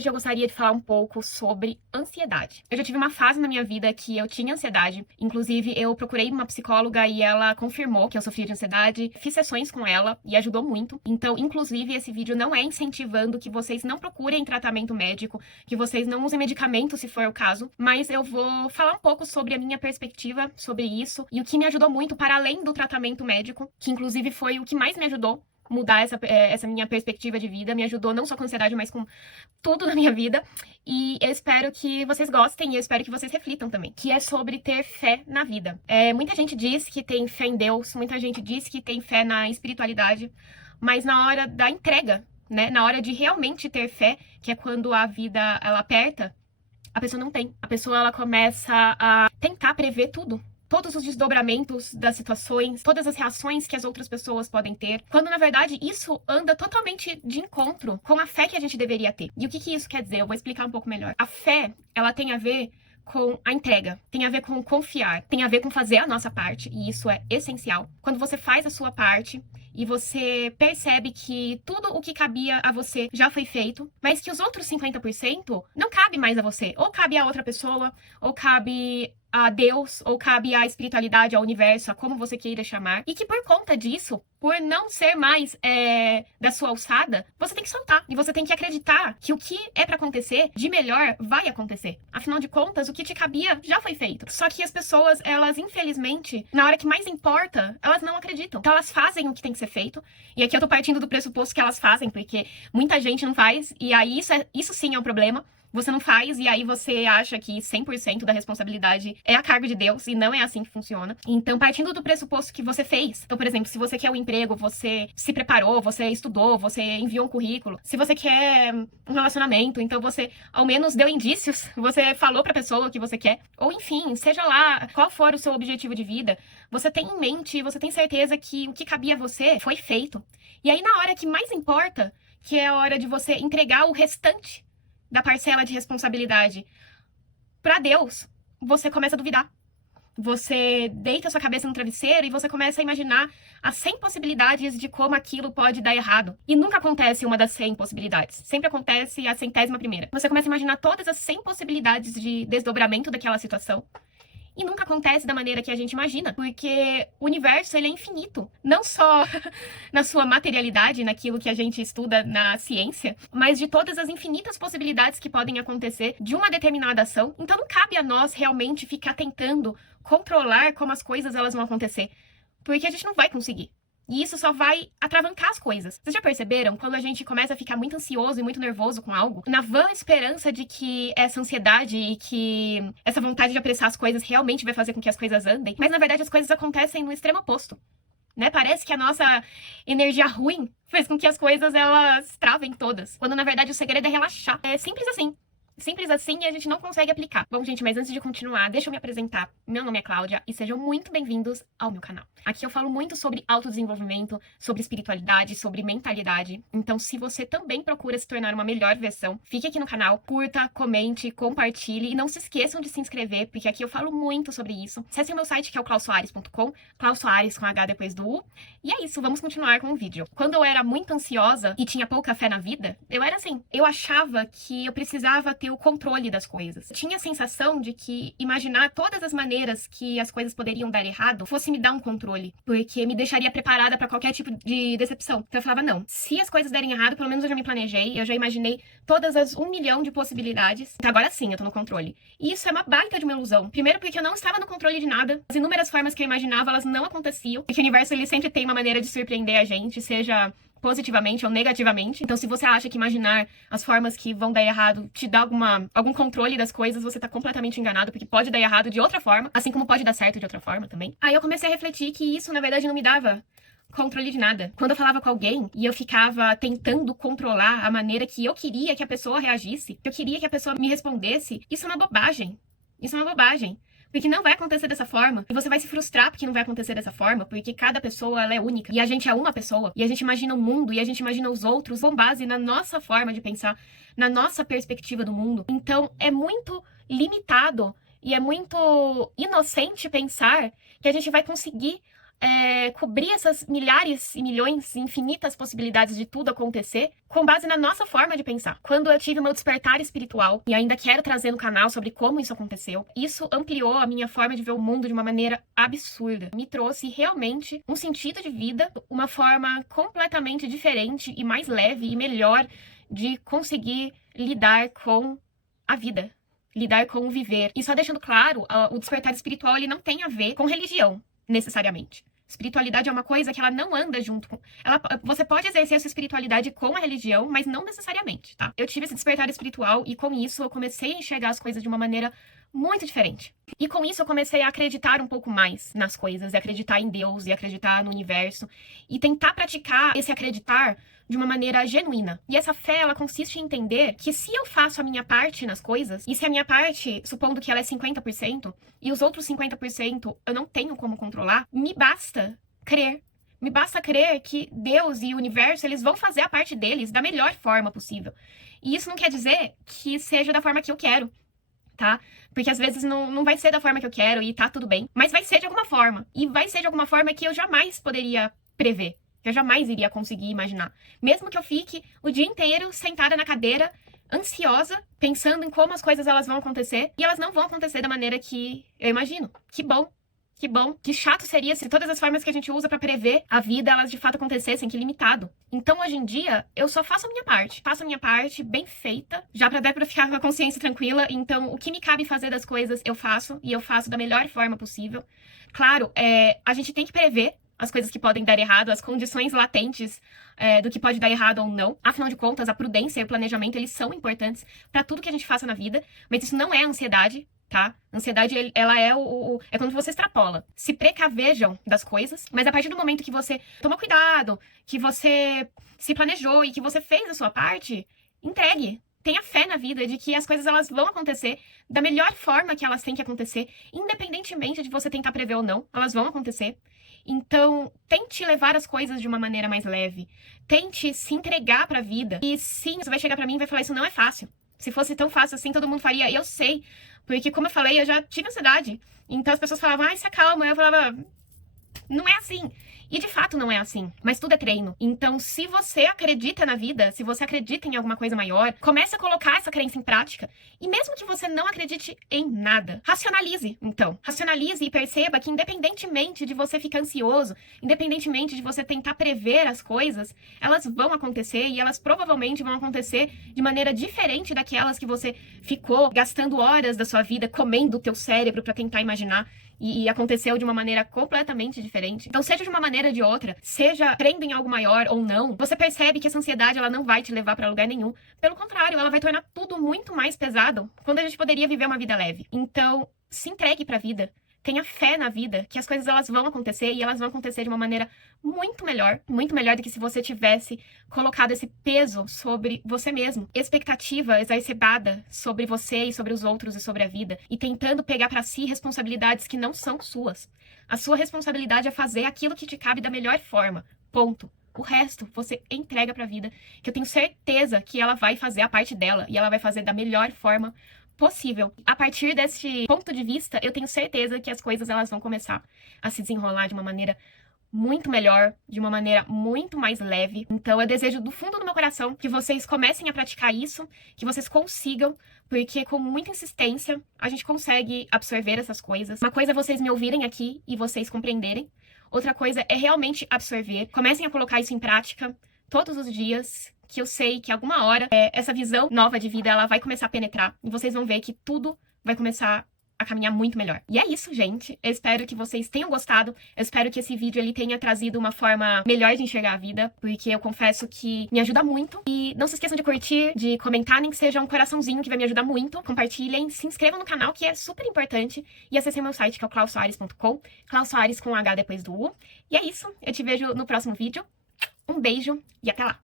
hoje eu gostaria de falar um pouco sobre ansiedade. Eu já tive uma fase na minha vida que eu tinha ansiedade. Inclusive, eu procurei uma psicóloga e ela confirmou que eu sofria de ansiedade. Fiz sessões com ela e ajudou muito. Então, inclusive, esse vídeo não é incentivando que vocês não procurem tratamento médico, que vocês não usem medicamento se for o caso, mas eu vou falar um pouco sobre a minha perspectiva sobre isso e o que me ajudou muito para além do tratamento médico, que inclusive foi o que mais me ajudou mudar essa minha perspectiva de vida, me ajudou não só com ansiedade, mas com tudo na minha vida. E eu espero que vocês gostem e eu espero que vocês reflitam também, que é sobre ter fé na vida. Muita gente diz que tem fé em Deus, muita gente diz que tem fé na espiritualidade, mas na hora da entrega, né, na hora de realmente ter fé, que é quando a vida ela aperta, a pessoa não tem. A pessoa ela começa a tentar prever tudo. Todos os desdobramentos das situações, todas as reações que as outras pessoas podem ter, quando na verdade isso anda totalmente de encontro com a fé que a gente deveria ter. E o que isso quer dizer? Eu vou explicar um pouco melhor. A fé, ela tem a ver com a entrega, tem a ver com confiar, tem a ver com fazer a nossa parte, e isso é essencial. Quando você faz a sua parte e você percebe que tudo o que cabia a você já foi feito, mas que os outros 50% não cabe mais a você, ou cabe a outra pessoa, ou cabe a Deus, ou cabe à espiritualidade, ao universo, a como você queira chamar, e que por conta disso, por não ser mais da sua alçada, você tem que soltar, e você tem que acreditar que o que é pra acontecer, de melhor, vai acontecer. Afinal de contas, o que te cabia já foi feito. Só que as pessoas, elas, infelizmente, na hora que mais importa, elas não acreditam. Então elas fazem o que tem que ser feito, e aqui eu tô partindo do pressuposto que elas fazem, porque muita gente não faz, e aí isso sim é um problema. Você não faz e aí você acha que 100% da responsabilidade é a cargo de Deus e não é assim que funciona. Então, partindo do pressuposto que você fez. Então, por exemplo, se você quer um emprego, você se preparou, você estudou, você enviou um currículo. Se você quer um relacionamento, então você ao menos deu indícios, você falou pra pessoa o que você quer. Ou enfim, seja lá qual for o seu objetivo de vida, você tem em mente, você tem certeza que o que cabia a você foi feito. E aí na hora que mais importa, que é a hora de você entregar o restante da parcela de responsabilidade para Deus, você começa a duvidar. Você deita sua cabeça no travesseiro e você começa a imaginar as 100 possibilidades de como aquilo pode dar errado. E nunca acontece uma das 100 possibilidades. Sempre acontece a 100ª primeira. Você começa a imaginar todas as 100 possibilidades de desdobramento daquela situação. E nunca acontece da maneira que a gente imagina, porque o universo ele é infinito, não só na sua materialidade, naquilo que a gente estuda na ciência, mas de todas as infinitas possibilidades que podem acontecer de uma determinada ação. Então não cabe a nós realmente ficar tentando controlar como as coisas elas vão acontecer, porque a gente não vai conseguir. E isso só vai atravancar as coisas. Vocês já perceberam? Quando a gente começa a ficar muito ansioso e muito nervoso com algo, na vã esperança de que essa ansiedade e que essa vontade de apressar as coisas realmente vai fazer com que as coisas andem, mas na verdade as coisas acontecem no extremo oposto. Né? Parece que a nossa energia ruim faz com que as coisas elas travem todas, quando na verdade o segredo é relaxar. É simples assim. Simples assim e a gente não consegue aplicar. Bom, gente, mas antes de continuar, deixa eu me apresentar. Meu nome é Cláudia e sejam muito bem-vindos ao meu canal. Aqui eu falo muito sobre autodesenvolvimento, sobre espiritualidade, sobre mentalidade. Então, se você também procura se tornar uma melhor versão, fique aqui no canal, curta, comente, compartilhe e não se esqueçam de se inscrever, porque aqui eu falo muito sobre isso. Acesse o meu site que é o clausoares.com, Claus Soares com H depois do U. E é isso, vamos continuar com o vídeo. Quando eu era muito ansiosa e tinha pouca fé na vida, eu era assim. Eu achava que eu precisava ter o controle das coisas. Eu tinha a sensação de que imaginar todas as maneiras que as coisas poderiam dar errado fosse me dar um controle, porque me deixaria preparada para qualquer tipo de decepção. Então eu falava, não, se as coisas derem errado, pelo menos eu já me planejei, eu já imaginei todas as 1 milhão de possibilidades. Então agora sim, eu tô no controle. E isso é uma baita de uma ilusão. Primeiro porque eu não estava no controle de nada. As inúmeras formas que eu imaginava, elas não aconteciam. Porque o universo, ele sempre tem uma maneira de surpreender a gente, seja positivamente ou negativamente. Então, se você acha que imaginar as formas que vão dar errado te dá algum controle das coisas, você tá completamente enganado, porque pode dar errado de outra forma, assim como pode dar certo de outra forma também. Aí eu comecei a refletir que isso, na verdade, não me dava controle de nada. Quando eu falava com alguém e eu ficava tentando controlar a maneira que eu queria que a pessoa reagisse, que eu queria que a pessoa me respondesse, isso é uma bobagem. Isso é uma bobagem. Porque não vai acontecer dessa forma. E você vai se frustrar porque não vai acontecer dessa forma, porque cada pessoa ela é única. E a gente é uma pessoa. E a gente imagina o mundo, e a gente imagina os outros com base na nossa forma de pensar, na nossa perspectiva do mundo. Então, é muito limitado e é muito inocente pensar que a gente vai conseguir cobrir essas milhares e milhões, infinitas possibilidades de tudo acontecer com base na nossa forma de pensar. Quando eu tive meu despertar espiritual, e ainda quero trazer no canal sobre como isso aconteceu, isso ampliou a minha forma de ver o mundo de uma maneira absurda. Me trouxe realmente um sentido de vida, uma forma completamente diferente e mais leve e melhor de conseguir lidar com a vida, lidar com o viver. E só deixando claro, o despertar espiritual ele não tem a ver com religião, necessariamente. Espiritualidade é uma coisa que ela não anda junto com... Você pode exercer essa espiritualidade com a religião, mas não necessariamente, tá? Eu tive esse despertar espiritual e com isso eu comecei a enxergar as coisas de uma maneira muito diferente. E com isso eu comecei a acreditar um pouco mais nas coisas, e acreditar em Deus, e acreditar no universo, e tentar praticar esse acreditar de uma maneira genuína. E essa fé, ela consiste em entender que se eu faço a minha parte nas coisas, e se a minha parte, supondo que ela é 50%, e os outros 50% eu não tenho como controlar, me basta crer. Me basta crer que Deus e o universo, eles vão fazer a parte deles da melhor forma possível. E isso não quer dizer que seja da forma que eu quero, tá? Porque às vezes não vai ser da forma que eu quero e tá tudo bem, mas vai ser de alguma forma. E vai ser de alguma forma que eu jamais poderia prever, que eu jamais iria conseguir imaginar. Mesmo que eu fique o dia inteiro sentada na cadeira, ansiosa, pensando em como as coisas elas vão acontecer, e elas não vão acontecer da maneira que eu imagino. Que bom. Que bom. Que chato seria se todas as formas que a gente usa pra prever a vida, elas de fato acontecessem, que limitado. Então, hoje em dia, eu só faço a minha parte. Faço a minha parte bem feita, já pra dar pra ficar com a consciência tranquila. Então, o que me cabe fazer das coisas, eu faço. E eu faço da melhor forma possível. Claro, a gente tem que prever as coisas que podem dar errado, as condições latentes do que pode dar errado ou não. Afinal de contas, a prudência e o planejamento, eles são importantes pra tudo que a gente faça na vida. Mas isso não é ansiedade, tá? Ansiedade, ela é é quando você extrapola. Se precavejam das coisas, mas a partir do momento que você tomou cuidado, que você se planejou e que você fez a sua parte, entregue. Tenha fé na vida de que as coisas elas vão acontecer da melhor forma que elas têm que acontecer, independentemente de você tentar prever ou não, elas vão acontecer. Então, tente levar as coisas de uma maneira mais leve. Tente se entregar pra vida. E sim, você vai chegar pra mim e vai falar, isso não é fácil. Se fosse tão fácil assim, todo mundo faria. Eu sei. Porque, como eu falei, eu já tive ansiedade. Então, as pessoas falavam, ai, se acalma. Eu falava, não é assim. E, de fato, não é assim. Mas tudo é treino. Então, se você acredita na vida, se você acredita em alguma coisa maior, comece a colocar essa crença em prática. E mesmo que você não acredite em nada, racionalize, então. Racionalize e perceba que, independentemente de você ficar ansioso, independentemente de você tentar prever as coisas, elas vão acontecer e elas provavelmente vão acontecer de maneira diferente daquelas que você ficou gastando horas da sua vida comendo o teu cérebro para tentar imaginar. E aconteceu de uma maneira completamente diferente. Então, seja de uma maneira ou de outra, seja crendo em algo maior ou não, você percebe que essa ansiedade ela não vai te levar para lugar nenhum. Pelo contrário, ela vai tornar tudo muito mais pesado quando a gente poderia viver uma vida leve. Então, se entregue para a vida. Tenha fé na vida, que as coisas elas vão acontecer e elas vão acontecer de uma maneira muito melhor do que se você tivesse colocado esse peso sobre você mesmo. Expectativa exacerbada sobre você e sobre os outros e sobre a vida e tentando pegar para si responsabilidades que não são suas. A sua responsabilidade é fazer aquilo que te cabe da melhor forma. Ponto. O resto você entrega para a vida, que eu tenho certeza que ela vai fazer a parte dela e ela vai fazer da melhor forma possível. A partir desse ponto de vista, eu tenho certeza que as coisas elas vão começar a se desenrolar de uma maneira muito melhor, de uma maneira muito mais leve. Então eu desejo do fundo do meu coração que vocês comecem a praticar isso, que vocês consigam, porque com muita insistência a gente consegue absorver essas coisas. Uma coisa é vocês me ouvirem aqui e vocês compreenderem. Outra coisa é realmente absorver. Comecem a colocar isso em prática todos os dias, que eu sei que alguma hora essa visão nova de vida ela vai começar a penetrar e vocês vão ver que tudo vai começar a caminhar muito melhor. E é isso, gente. Eu espero que vocês tenham gostado. Eu espero que esse vídeo ele tenha trazido uma forma melhor de enxergar a vida, porque eu confesso que me ajuda muito. E não se esqueçam de curtir, de comentar, nem que seja um coraçãozinho que vai me ajudar muito. Compartilhem, se inscrevam no canal, que é super importante. E acessem meu site, que é o clausoares.com. Klaus Soares com H depois do U. E é isso. Eu te vejo no próximo vídeo. Um beijo e até lá!